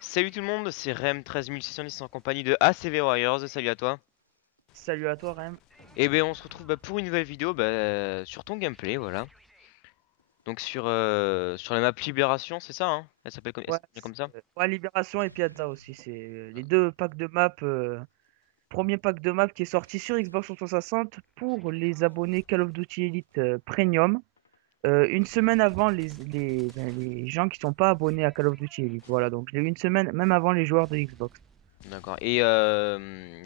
Salut tout le monde, c'est Rem13610 en compagnie de ACV Warriors, salut à toi. Salut à toi, Rem. Et ben on se retrouve pour une nouvelle vidéo sur ton gameplay, voilà. Donc sur la map Libération, c'est ça hein? Elle Ouais, s'appelle comme ça? ouais, Libération et Piazza aussi. C'est les deux packs de maps. Premier pack de maps qui est sorti sur Xbox 360 pour les abonnés Call of Duty Elite Premium. Une semaine avant les gens qui sont pas abonnés à Call of Duty Elite. Voilà, donc je l'ai eu une semaine même avant les joueurs de Xbox. D'accord. Et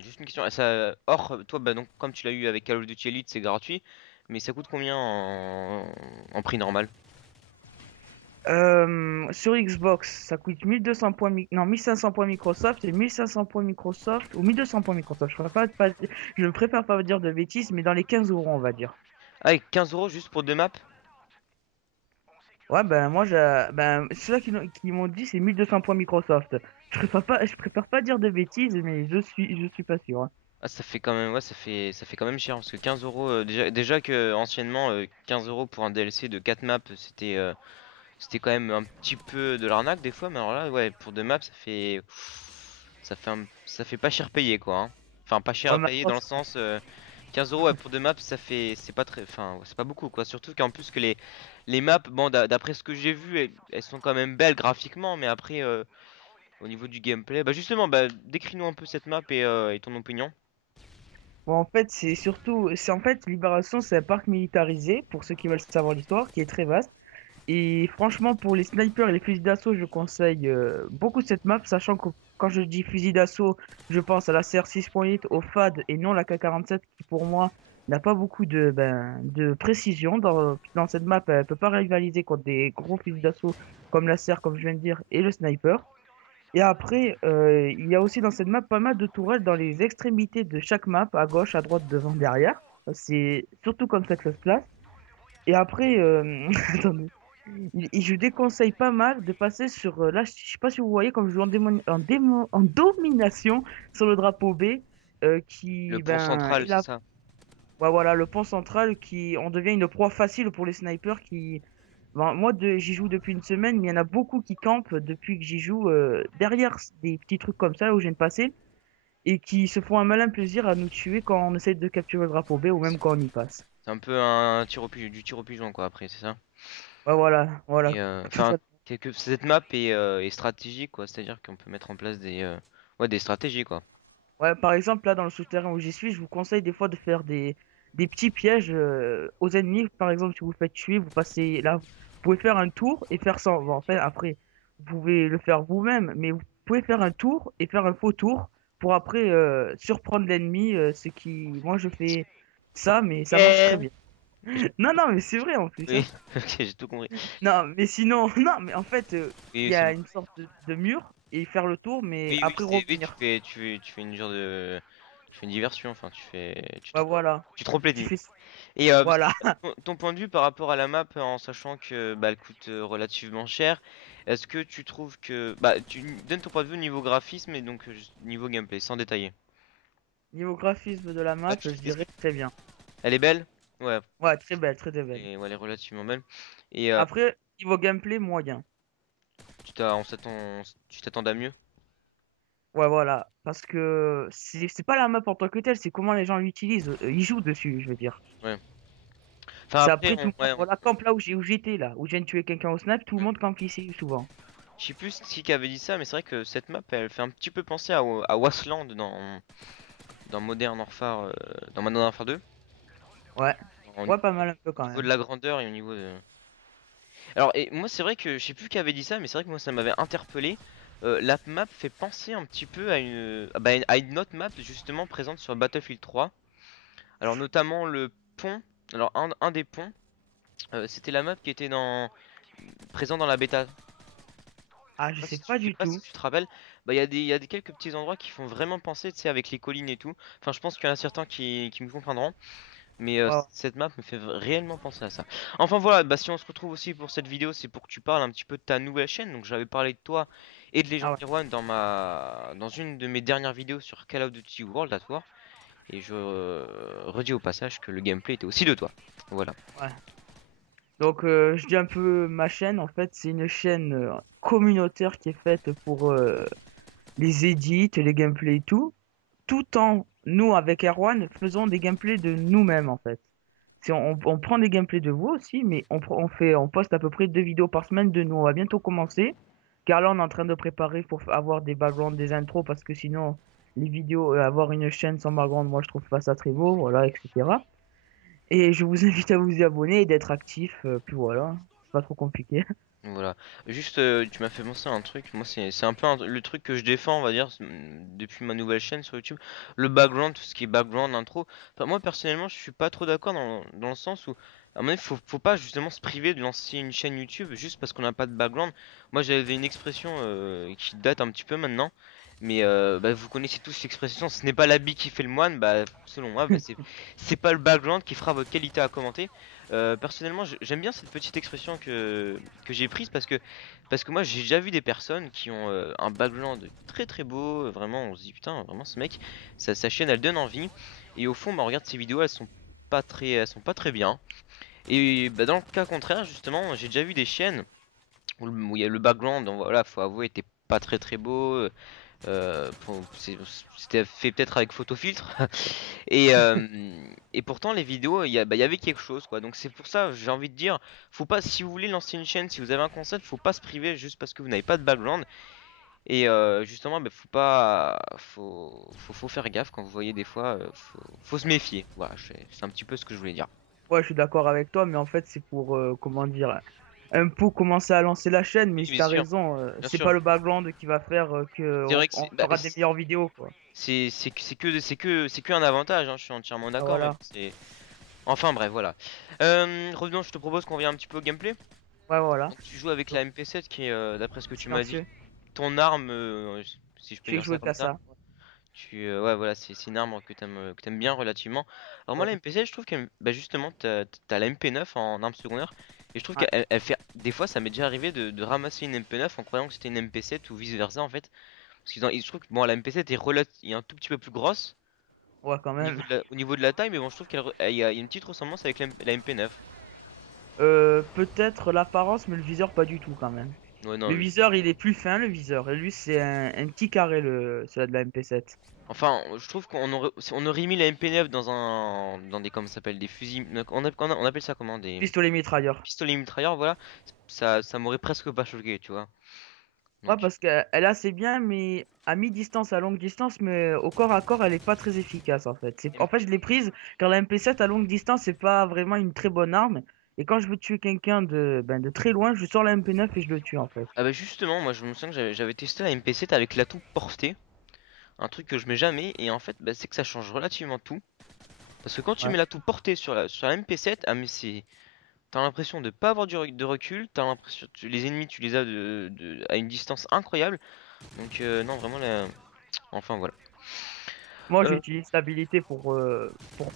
juste une question, toi bah donc comme tu l'as eu avec Call of Duty Elite c'est gratuit, mais ça coûte combien en prix normal? Sur Xbox, ça coûte 1200 points, non, 1500 points Microsoft et 1500 points Microsoft ou 1200 points Microsoft. Je ne préfère pas dire de bêtises, mais dans les 15 € on va dire. Ah et 15 € juste pour deux maps? Ouais, ben moi, ceux-là qui m'ont dit c'est 1200 points Microsoft. Je préfère pas dire de bêtises, mais je suis pas sûr, hein. Ah ça fait quand même ouais ça fait quand même cher parce que 15 € déjà que anciennement 15 € pour un DLC de 4 maps c'était quand même un petit peu de l'arnaque des fois, mais alors là, ouais, pour deux maps, ça fait pas cher payé quoi, hein. Enfin, pas cher Ouais, à mais payer dans le attention. sens 15 € ouais, pour deux maps, c'est pas très, enfin, c'est pas beaucoup quoi. Surtout qu'en plus que les maps, bon, d'après ce que j'ai vu, elles sont quand même belles graphiquement, mais après, au niveau du gameplay, bah justement, bah décris-nous un peu cette map et ton opinion. Bon, en fait, c'est en fait, Libération, c'est un parc militarisé, pour ceux qui veulent savoir l'histoire, qui est très vaste. Et franchement, pour les snipers et les fusils d'assaut, je conseille beaucoup cette map, sachant que quand je dis fusil d'assaut, je pense à la CR6.8, au FAD et non la K47, qui pour moi n'a pas beaucoup de précision. Dans cette map, elle peut pas rivaliser contre des gros fusils d'assaut comme la CR, comme je viens de dire, et le sniper. Et après, il y a aussi dans cette map pas mal de tourelles dans les extrémités de chaque map, à gauche, à droite, devant, derrière. C'est surtout comme ça que ça se place. Et après, attendez. Et je déconseille pas mal de passer sur. Là, je sais pas si vous voyez, comme je joue en domination sur le drapeau B, Le qui pont est central, c'est là. ça? Ouais, voilà, le pont central, qui on devient une proie facile pour les snipers. J'y joue depuis une semaine, mais il y en a beaucoup qui campent depuis que j'y joue derrière des petits trucs comme ça là où je viens de passer et qui se font un malin plaisir à nous tuer quand on essaie de capturer le drapeau B ou même quand on y passe. C'est un peu un du tir au pigeon quoi après, c'est ça? Ouais, voilà, voilà. Et Tout enfin, ça. cette map est stratégique quoi, c'est-à-dire qu'on peut mettre en place ouais, des stratégies quoi. Ouais, par exemple, là, dans le souterrain où j'y suis, je vous conseille des fois de faire des petits pièges aux ennemis. Par exemple, si vous faites tuer, vous passez là, vous pouvez faire un tour et faire ça. Bon, en fait, après, vous pouvez le faire vous-même, mais vous pouvez faire un tour et faire un faux tour pour après surprendre l'ennemi. Moi, je fais ça, mais ça marche très Yeah. bien. Non, non, mais c'est vrai en plus, Oui, hein. ok, j'ai tout compris. Non, mais sinon, non, mais en fait, il Oui, y c'est a bon. une sorte de mur et faire le tour, mais Oui, après oui, revenir. tu fais une genre de, tu fais une diversion, enfin, Bah voilà, tu te complètes. tu fais, Et voilà. ton point de vue par rapport à la map, en sachant que bah, elle coûte relativement cher, est-ce que tu trouves que, bah, tu donnes ton point de vue niveau graphisme et donc juste niveau gameplay, sans détailler. Niveau graphisme de la Ah, map, je qu'est-ce dirais que- très bien. Elle est belle? Ouais, Ouais, très belle, très très belle. et, ouais, elle est relativement belle. Et Après, niveau gameplay, moyen. tu t'attends à mieux? Ouais, voilà. Parce que c'est pas la map en tant que telle, c'est comment les gens l'utilisent. Ils jouent dessus, je veux dire. Ouais. Enfin C'est après, après tout le monde. ouais, Voilà, camp là où j'étais là, où je viens de tuer quelqu'un au snap, tout le monde campe ici, souvent. je sais plus qui avait dit ça, mais c'est vrai que cette map, elle fait un petit peu penser à Wasteland dans Modern Warfare, dans Modern Warfare 2, Ouais. au Ouais, pas mal un peu quand niveau de même. la grandeur et au niveau de... Alors, et moi, c'est vrai que je sais plus qui avait dit ça, mais c'est vrai que moi, ça m'avait interpellé. La map fait penser un petit peu à une autre map justement présente sur Battlefield 3. Alors, notamment le pont. Alors, un des ponts, c'était la map qui était présent dans la bêta. Ah, je sais Je pas sais du pas si tout. tu te rappelles, bah il y a des quelques petits endroits qui font vraiment penser, tu sais, avec les collines et tout. Enfin, je pense qu'il y en a certains qui me comprendront, mais Ouais. cette map me fait réellement penser à ça. Enfin voilà, bah si on se retrouve aussi pour cette vidéo, c'est pour que tu parles un petit peu de ta nouvelle chaîne. Donc j'avais parlé de toi et de Ah ouais. Legendary One dans une de mes dernières vidéos sur Call of Duty World at War, et je redis au passage que le gameplay était aussi de toi. Voilà. Ouais. Donc, je dis un peu ma chaîne. En fait, c'est une chaîne communautaire qui est faite pour les edits, les gameplays et tout. Tout en, nous, avec Erwan, faisons des gameplays de nous-mêmes, en fait. Si on prend des gameplays de vous aussi, mais on poste à peu près 2 vidéos par semaine de nous. On va bientôt commencer, car là, on est en train de préparer pour avoir des backgrounds, des intros, parce que sinon, les vidéos, avoir une chaîne sans background, moi, je trouve pas ça très beau, voilà, etc. Et je vous invite à vous y abonner et d'être actif, puis voilà, c'est pas trop compliqué. Voilà. Juste, tu m'as fait penser à un truc. Moi, c'est un peu le truc que je défends, on va dire, depuis ma nouvelle chaîne sur YouTube. Le background, tout ce qui est background, intro. Enfin, moi, personnellement, je suis pas trop d'accord dans le sens où, à mon avis, faut pas justement se priver de lancer une chaîne YouTube juste parce qu'on n'a pas de background. Moi, j'avais une expression qui date un petit peu maintenant. Mais bah, vous connaissez tous l'expression, ce n'est pas l'habit qui fait le moine. Bah, selon moi, bah, c'est pas le background qui fera votre qualité à commenter. Personnellement, j'aime bien cette petite expression que j'ai prise parce que moi j'ai déjà vu des personnes qui ont un background très très beau, vraiment on se dit putain vraiment ce mec, sa chaîne elle donne envie et au fond bah, on regarde ses vidéos elles sont pas très bien et bah, dans le cas contraire justement j'ai déjà vu des chaînes où il y a le background donc voilà faut avouer était pas très très beau c'était fait peut-être avec photo filtre et, et pourtant les vidéos, il y avait quelque chose quoi. Donc c'est pour ça, j'ai envie de dire, faut pas, si vous voulez lancer une chaîne, si vous avez un concept, faut pas se priver juste parce que vous n'avez pas de background. Et justement, bah, faut faire gaffe quand vous voyez des fois, faut se méfier. Voilà, c'est un petit peu ce que je voulais dire. Ouais, je suis d'accord avec toi, mais en fait, c'est pour, comment dire, un peu commencer à lancer la chaîne, mais Oui, bien t'as sûr, raison, bien c'est pas sûr. le background qui va faire que C'est vrai que on bah, fera des meilleures vidéos, quoi. c'est que un avantage, hein, je suis entièrement Ah, d'accord, mais bon, voilà. c'est. Enfin bref, voilà. Revenons, je te propose qu'on revienne un petit peu au gameplay. Ouais, voilà. Donc tu joues avec la MP7 qui est, d'après ce que tu m'as dit, Silencieux. ton arme, si je peux Je fais dire ça jouer comme qu'à ça. ça. Ouais, voilà, c'est une arme que t'aimes bien relativement. Alors moi, Ouais. la MP7, je trouve que bah, justement, t'as la MP9 en arme secondaire. Et je trouve Ouais. qu'elle fait. Des fois, ça m'est déjà arrivé de ramasser une MP9 en croyant que c'était une MP7 ou vice-versa en fait. Parce je trouve que bon, la MP7 est un tout petit peu plus grosse Ouais, quand même. au niveau de la taille, mais bon, je trouve qu'il y a une petite ressemblance avec la MP9. Peut-être l'apparence, mais le viseur, pas du tout, quand même. Ouais, Le non, viseur, il est plus fin, le viseur. Et lui, c'est un petit carré, celui de la MP7. enfin, je trouve on aurait mis la MP9 dans des, comment ça s'appelle, des fusils, on appelle ça comment, des Pistolet mitrailleur. pistolets mitrailleurs, voilà, ça m'aurait presque pas choqué, tu vois. Ouais, Donc, parce qu'elle elle a c'est bien, mais à mi-distance, à longue distance, mais au corps à corps, elle est pas très efficace en fait. En fait, je l'ai prise car la MP7 à longue distance, c'est pas vraiment une très bonne arme. Et quand je veux tuer quelqu'un de très loin, je sors la MP9 et je le tue en fait. ah bah justement, moi je me souviens que j'avais testé la MP7 avec l'atout portée, un truc que je mets jamais, et en fait, bah, c'est que ça change relativement tout. Parce que quand tu Ouais. mets l'atout porté sur la MP7, ah mais t'as l'impression de pas avoir de recul, t'as l'impression les ennemis tu les as à une distance incroyable. Donc non vraiment enfin voilà. Moi, Euh, j'utilise stabilité pour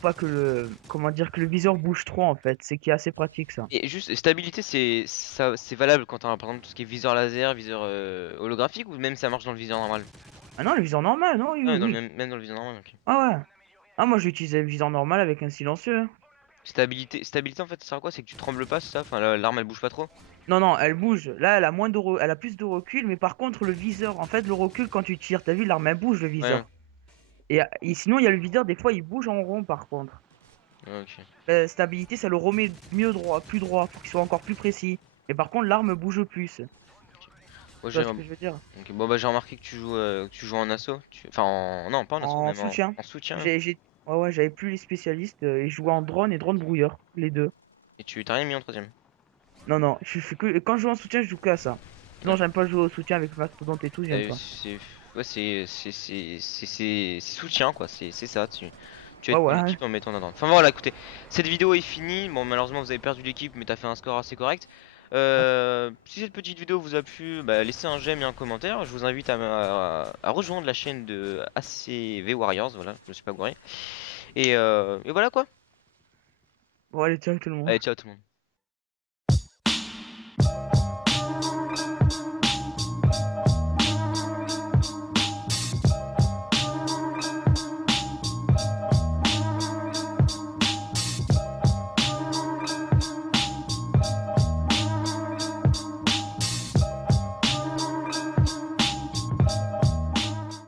pas que comment dire, que le viseur bouge trop en fait. C'est qui est assez pratique ça. et juste stabilité c'est valable quand t'as par exemple tout ce qui est viseur laser, viseur holographique ou même ça marche dans le viseur normal. Ah non, le viseur normal, non, oui, Ah oui, ouais, oui. même dans le viseur normal, ok. Ah ouais. Ah, moi, j'utilise le viseur normal avec un silencieux, hein. Stabilité en fait ça sert à quoi? C'est que tu trembles pas, c'est ça? Enfin l'arme elle bouge pas trop? Non, non, elle bouge. Là, elle a plus de recul, mais par contre, le viseur, en fait, le recul quand tu tires, t'as vu, l'arme, elle bouge, le Ouais, viseur. Et sinon, il y a le viseur, des fois, il bouge en rond, par contre. ouais, ok. Stabilité, ça le remet mieux droit, plus droit, faut qu'il soit encore plus précis. Et par contre, l'arme bouge plus. Moi Tu vois j'ai ce que je veux dire? ok, bon bah j'ai remarqué que tu joues en assaut. Enfin non pas en assaut, En même soutien. en soutien. Ouais, ouais, j'avais plus les spécialistes, et je jouais en drone et drone brouilleur, les deux. Et tu t'as rien mis en troisième. Non, non, je fais que, quand je joue en soutien, je joue que à ça. Sinon, Ok. j'aime pas jouer au soutien avec mastodonte et tout, j'aime pas. C'est ouais, c'est soutien quoi, c'est ça, tu Ouais, aides ton ouais. équipe en mettant en avant. Enfin voilà, écoutez, cette vidéo est finie. Bon, malheureusement, vous avez perdu l'équipe, mais t'as fait un score assez correct. Si cette petite vidéo vous a plu, bah, laissez un j'aime et un commentaire. Je vous invite à rejoindre la chaîne de ACV Warriors, voilà, je me suis pas gouré. Et voilà quoi. Bon, allez, ciao tout le monde. Allez, ciao tout le monde.